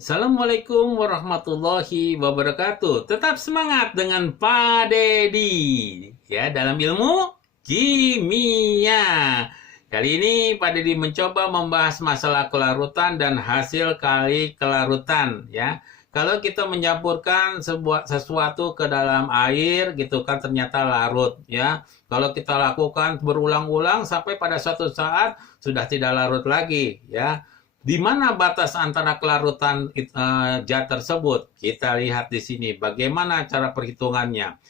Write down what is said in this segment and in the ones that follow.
Assalamualaikum warahmatullahi wabarakatuh. Tetap semangat dengan Pak Dedi ya dalam ilmu kimia. Kali ini Pak Dedi mencoba membahas masalah kelarutan dan hasil kali kelarutan ya. Kalau kita mencampurkan sesuatu ke dalam air gitu kan ternyata larut ya. Kalau kita lakukan berulang-ulang sampai pada suatu saat sudah tidak larut lagi ya. Di mana batas antara kelarutan zat tersebut? Kita lihat di sini bagaimana cara perhitungannya.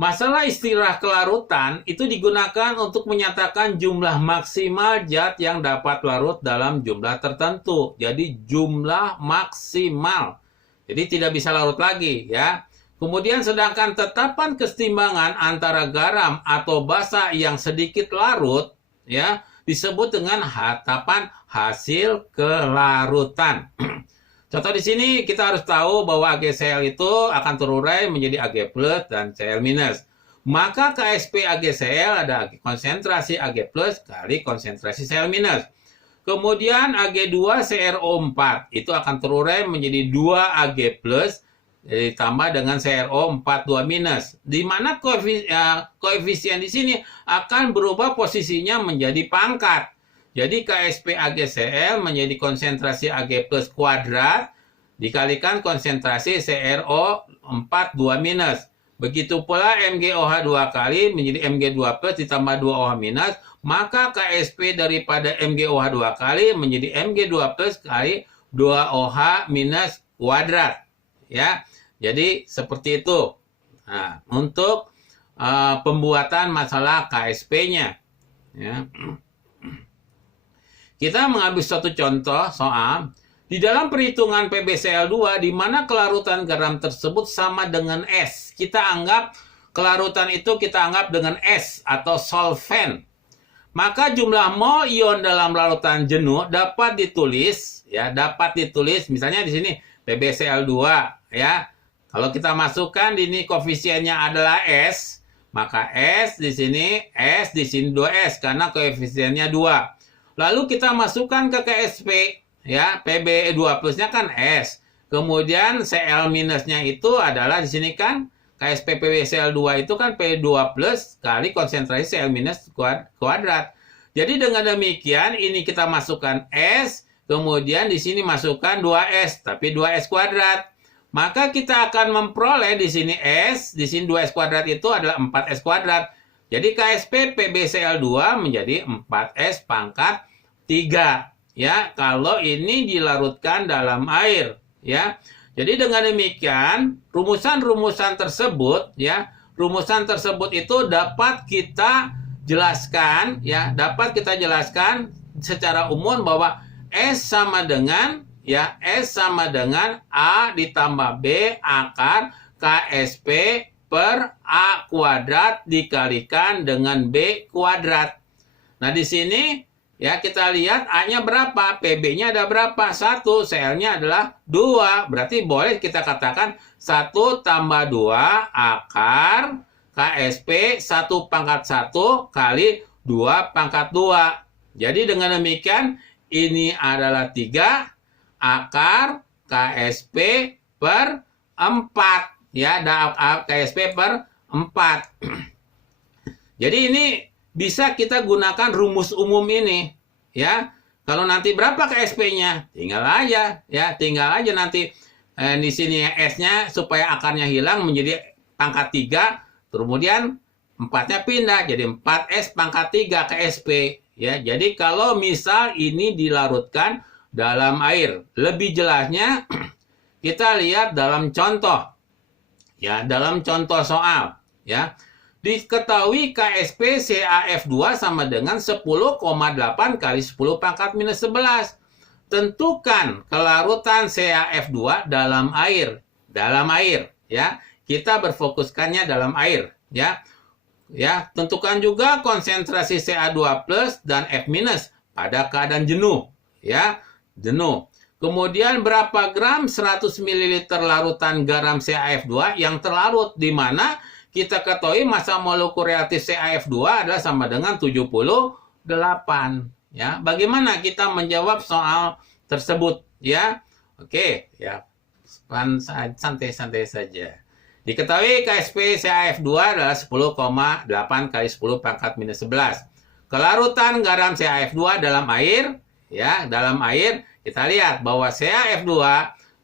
Masalah istilah kelarutan itu digunakan untuk menyatakan jumlah maksimal zat yang dapat larut dalam jumlah tertentu. Jadi jumlah maksimal. Jadi tidak bisa larut lagi ya. Kemudian sedangkan tetapan kesetimbangan antara garam atau basa yang sedikit larut ya disebut dengan tetapan hasil kelarutan. Contoh di sini kita harus tahu bahwa AgCl itu akan terurai menjadi Ag+ dan Cl-. Maka KSP AgCl ada konsentrasi Ag+ kali konsentrasi Cl-. Kemudian Ag2CrO4 itu akan terurai menjadi 2 Ag+ ditambah dengan CrO4 2-, di mana koefisien di sini akan berubah posisinya menjadi pangkat. Jadi KSP AgCl menjadi konsentrasi Ag+ kuadrat dikalikan konsentrasi CrO4 2-. Begitu pula MgOH 2 kali menjadi Mg2+ ditambah 2OH-, maka KSP daripada MgOH 2 kali menjadi Mg2+ kali 2OH- kuadrat. Ya, jadi seperti itu. Nah, untuk pembuatan masalah KSP-nya. Ya. Kita mengambil suatu contoh soal di dalam perhitungan PbCl2 di mana kelarutan garam tersebut sama dengan S. Kita anggap kelarutan itu kita anggap dengan S atau solvent. Maka jumlah mol ion dalam larutan jenuh dapat ditulis misalnya di sini PbCl2 ya. Kalau kita masukkan di sini koefisiennya adalah S, maka S di sini 2S karena koefisiennya 2. Lalu kita masukkan ke KSP ya, Pb2+-nya kan S. Kemudian Cl-nya itu adalah di sini kan KSP PbCl2 itu kan P2+ kali konsentrasi Cl- kuadrat. Jadi dengan demikian ini kita masukkan S, kemudian di sini masukkan 2S, tapi 2S kuadrat. Maka kita akan memperoleh di sini S, di sini 2S kuadrat itu adalah 4S kuadrat. Jadi KSP PbCl2 menjadi 4S pangkat 3. Ya, kalau ini dilarutkan dalam air. Ya, jadi dengan demikian rumusan-rumusan tersebut, ya, rumusan tersebut itu dapat kita jelaskan, ya, dapat kita jelaskan secara umum bahwa S sama dengan ya S sama dengan A ditambah B akar KSP per A kuadrat dikalikan dengan B kuadrat. Nah di sini ya kita lihat A-nya berapa, PB-nya ada berapa, 1, Cl-nya adalah 2. Berarti boleh kita katakan 1 tambah 2 akar KSP 1 pangkat 1 kali 2 pangkat 2. Jadi dengan demikian ini adalah 3 akar KSP per 4. Ya, KSP per 4. Jadi ini bisa kita gunakan rumus umum ini. Ya, kalau nanti berapa KSP-nya? Tinggal aja. Ya, tinggal aja nanti di sini S-nya supaya akarnya hilang menjadi pangkat 3. Kemudian 4-nya pindah jadi 4S pangkat 3 KSP. Ya, jadi kalau misal ini dilarutkan dalam air. Lebih jelasnya kita lihat dalam contoh. Ya, dalam contoh soal, ya. Diketahui KSP CaF2 sama dengan 10,8 kali 10 pangkat minus 11. Tentukan kelarutan CaF2 dalam air. Dalam air, ya. Kita berfokuskannya dalam air, ya. Ya, tentukan juga konsentrasi Ca2+ dan F- pada keadaan jenuh, ya. Jenuh. Kemudian berapa gram 100 ml larutan garam CaF2 yang terlarut, di mana kita ketahui massa molekul reaktif CaF2 adalah sama dengan 78. Ya, bagaimana kita menjawab soal tersebut? Ya, Oke, ya. Santai-santai saja. Diketahui KSP CaF2 adalah 10,8 kali 10 pangkat minus 11. Kelarutan garam CaF2 dalam air, ya, dalam air, kita lihat bahwa CaF2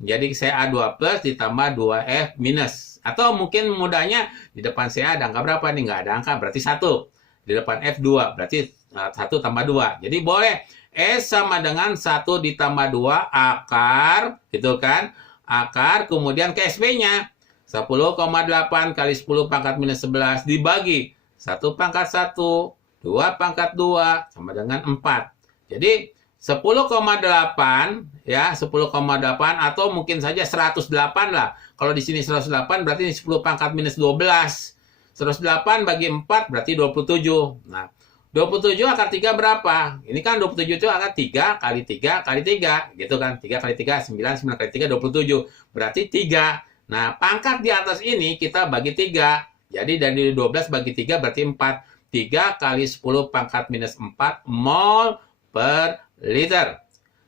menjadi Ca2 plus ditambah 2F minus. Atau mungkin mudahnya di depan Ca ada angka berapa nih? Nggak ada angka, berarti 1. Di depan F2, berarti 1 tambah 2. Jadi boleh S sama dengan 1 ditambah 2 akar, gitu kan? Akar, kemudian KSP-nya 10,8 kali 10 pangkat minus 11 dibagi 1 pangkat 1, 2 pangkat 2, sama dengan 4. Jadi 10,8 ya, 10,8 atau mungkin saja 108 lah. Kalau di sini 108 berarti ini 10 pangkat minus 12. 108 bagi 4 berarti 27. Nah, 27 akar 3 berapa? Ini kan 27 itu akar 3 kali 3 kali 3. Gitu kan? 3 kali 3, 9. 9 kali 3, 27. Berarti 3. Nah, pangkat di atas ini kita bagi 3. Jadi dari 12 bagi 3 berarti 4. 3 kali 10 pangkat minus 4 mol per liter.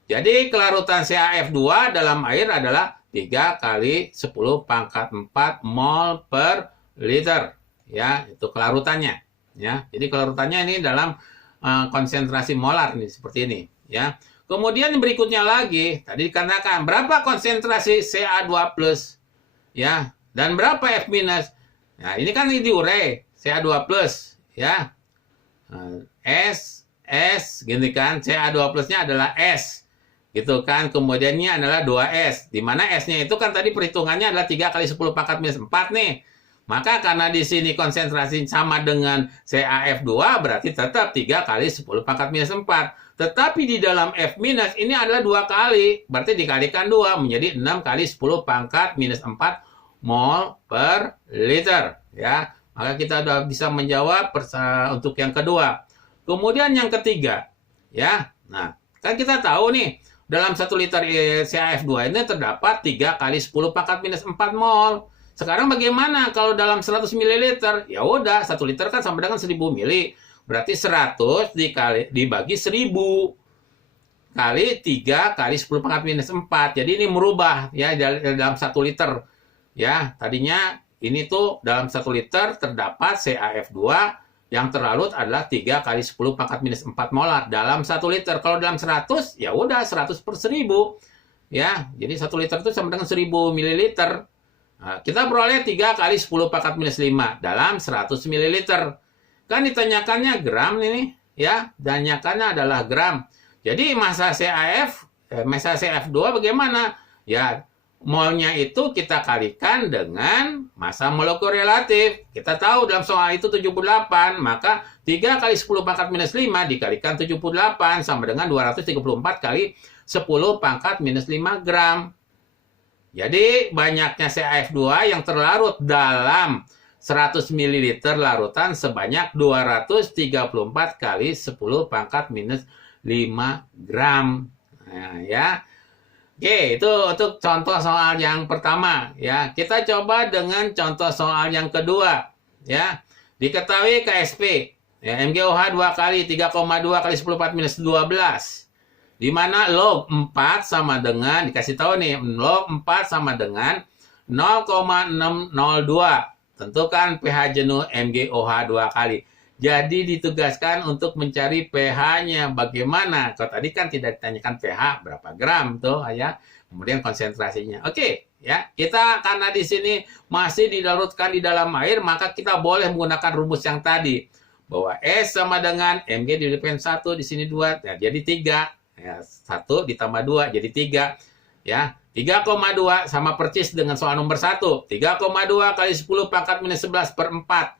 Jadi kelarutan CaF2 dalam air adalah 3 kali 10 pangkat 4 mol per liter. Ya, itu kelarutannya. Ya, jadi kelarutannya ini dalam konsentrasi molar nih seperti ini. Ya, kemudian berikutnya lagi tadi dikatakan berapa konsentrasi Ca2 plus, ya, dan berapa F minus. Nah, ini kan diurai Ca2 plus, ya, S, gini kan, Ca2 plusnya adalah S, gitu kan, kemudiannya adalah 2S, di mana S-nya itu kan tadi perhitungannya adalah 3 kali 10 pangkat minus 4 nih. Maka karena di sini konsentrasi sama dengan CaF2 berarti tetap 3 kali 10 pangkat minus 4. Tetapi di dalam F minus ini adalah 2 kali. Berarti dikalikan 2 menjadi 6 kali 10 pangkat minus 4 mol per liter. Ya, maka kita sudah bisa menjawab untuk yang kedua. Kemudian yang ketiga. Ya, nah kan kita tahu nih dalam 1 liter CaF2 ini terdapat 3 kali 10 pangkat minus 4 mol. Sekarang bagaimana kalau dalam 100 ml? Ya udah, 1 liter kan sama dengan 1000 ml. Berarti 100 dibagi 1000 kali 3 kali 10 pangkat minus 4. Jadi ini merubah ya dalam 1 liter. Ya, tadinya ini tuh dalam 1 liter terdapat CaF2 yang terlarut adalah 3 kali 10 pangkat minus 4 molar dalam 1 liter. Kalau dalam 100 ya udah 100 per 1000. Ya, jadi 1 liter itu sama dengan 1000 ml. Nah, kita peroleh 3 kali 10 pangkat minus 5 dalam 100 ml. Kan ditanyakannya gram ini, ya. Tanyakannya adalah gram. Jadi massa CaF2 bagaimana? Ya, molnya itu kita kalikan dengan massa molekul relatif. Kita tahu dalam soal itu 78, maka 3 kali 10 pangkat minus 5 dikalikan 78 sama dengan 234 kali 10 pangkat minus 5 gram. Jadi banyaknya CaF2 yang terlarut dalam 100 ml larutan sebanyak 234 kali 10 pangkat minus 5 gram. Nah, ya. Oke, itu untuk contoh soal yang pertama. Ya, kita coba dengan contoh soal yang kedua. Ya, diketahui KSP. Ya, MgOH 2 kali 3,2 kali 10 pangkat minus 12. Di mana log 4 sama dengan, dikasih tahu nih, log 4 sama dengan 0,602. Tentukan pH jenuh MgOH 2 kali. Jadi ditugaskan untuk mencari pH-nya bagaimana. Kalau tadi kan tidak ditanyakan pH berapa gram tuh ya. Kemudian konsentrasinya. Oke, ya. Kita karena di sini masih dilarutkan di dalam air, maka kita boleh menggunakan rumus yang tadi. Bahwa S sama dengan Mg dikalikan 1, di sini 2, ya, jadi 3. Ya, 1 ditambah 2 jadi 3. Ya, 3,2 sama persis dengan soal nomor 1. 3,2 kali 10 pangkat minus 11 per 4.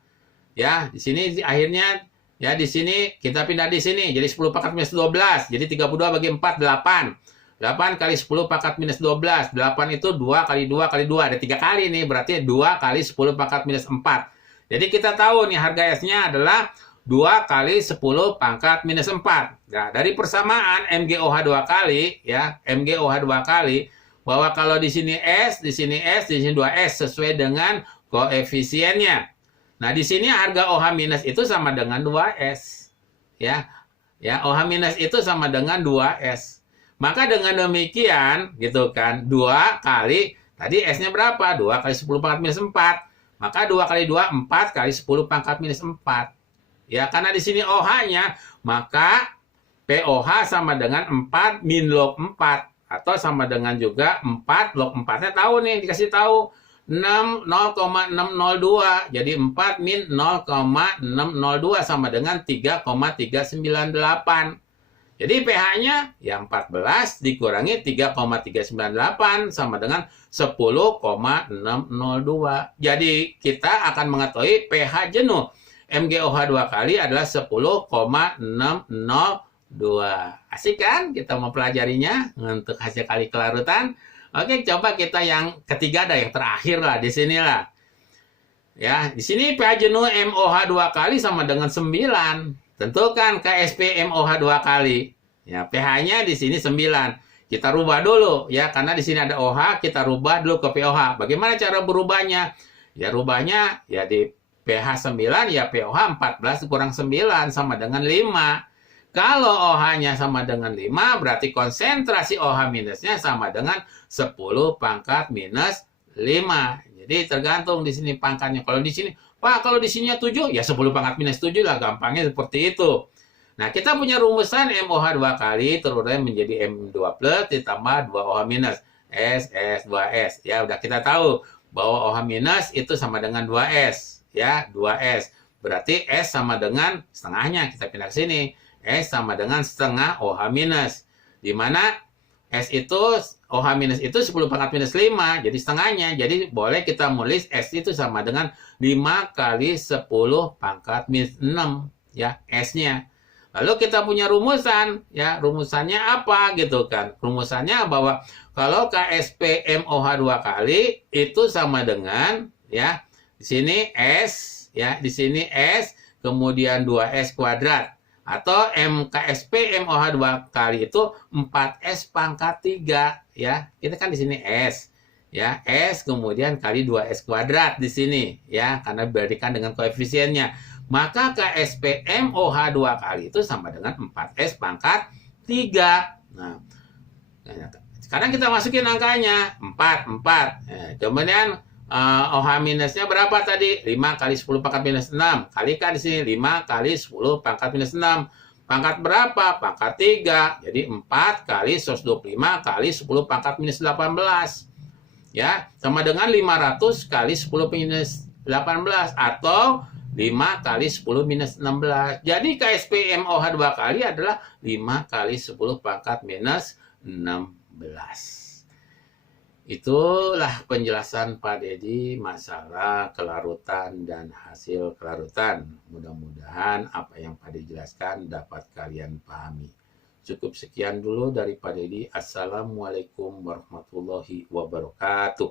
Ya, di sini akhirnya ya di sini kita pindah di sini jadi 10 pangkat minus 12. Jadi 32 bagi 4 8. 8 kali 10 pangkat minus 12. 8 itu 2 kali 2 kali 2. Ada 3 kali nih, berarti 2 kali 10 pangkat minus 4. Jadi kita tahu nih harga S-nya adalah 2 kali 10 pangkat minus 4. Nah, dari persamaan MgOH 2 kali, ya, MgOH 2 kali, bahwa kalau di sini S, di sini S, di sini 2S, sesuai dengan koefisiennya. Nah, di sini harga OH minus itu sama dengan 2S. Ya, OH minus itu sama dengan 2S. Maka dengan demikian, gitu kan, 2 kali, tadi S-nya berapa? 2 kali 10 pangkat minus 4. Maka 2 kali 2, 4 kali 10 pangkat minus 4. Ya, karena di sini OH-nya, maka POH sama dengan 4 min log 4. Atau sama dengan juga 4 log 4-nya tahu nih, dikasih tahu. 0,602. Jadi 4 min 0,602 sama dengan 3,398. Jadi pH-nya yang 14 dikurangi 3,398 sama dengan 10,602. Jadi kita akan mengetahui pH jenuh MgOH 2 kali adalah 10,602. Asik kan? Kita mempelajarinya untuk hasil kali kelarutan. Oke, coba kita yang ketiga ada yang terakhir lah di sinilah. Ya, di sini pH jenuh MOH 2 kali sama dengan 9. Tentukan KSP MOH 2 kali. Ya, pH-nya di sini 9. Kita rubah dulu ya, karena di sini ada OH, kita rubah dulu ke POH. Bagaimana cara berubahnya? Ya, rubahnya ya di pH 9 ya POH 14 kurang 9 sama dengan 5. Kalau OH-nya sama dengan 5, berarti konsentrasi OH minusnya sama dengan 10 pangkat minus 5. Jadi tergantung di sini pangkatnya. Kalau di sini, Pak, kalau di sininya 7, ya 10 pangkat minus 7 lah, gampangnya seperti itu. Nah, kita punya rumusan MOH 2 kali turunnya menjadi M2 plus ditambah 2 OH minus. S 2S. Ya, udah kita tahu bahwa OH minus itu sama dengan 2S. Ya, 2S. Berarti S sama dengan setengahnya. Kita pindah ke sini. S sama dengan setengah OH minus. Di mana S itu, OH minus itu 10 pangkat minus 5. Jadi setengahnya. Jadi boleh kita menulis S itu sama dengan 5 kali 10 pangkat minus 6. Ya, S-nya. Lalu kita punya rumusan. Ya, rumusannya apa gitu kan. Rumusannya bahwa kalau KSP MOH 2 kali itu sama dengan, ya, di sini S, ya, di sini S, kemudian 2S kuadrat. Atau KSP MOH 2 kali itu 4S pangkat 3. Ya, kita kan di sini S. Ya, S kemudian kali 2S kuadrat di sini. Ya, karena diberikan dengan koefisiennya. Maka KSP MOH 2 kali itu sama dengan 4S pangkat 3. Nah, sekarang kita masukin angkanya. 4. Nah, kemudian OH minusnya berapa tadi? 5 kali 10 pangkat minus 6. Kalikan di sini 5 kali 10 pangkat minus 6. Pangkat berapa? Pangkat 3. Jadi 4 kali 125 kali 10 pangkat minus 18. Ya, sama dengan 500 kali 10 minus 18 atau 5 kali 10 minus 16. Jadi KSP MOH 2 kali adalah 5 kali 10 pangkat minus 16. Itulah penjelasan Pak Dedi masalah kelarutan dan hasil kelarutan. Mudah-mudahan apa yang Pak Dedi jelaskan dapat kalian pahami. Cukup sekian dulu dari Pak Dedi. Assalamualaikum warahmatullahi wabarakatuh.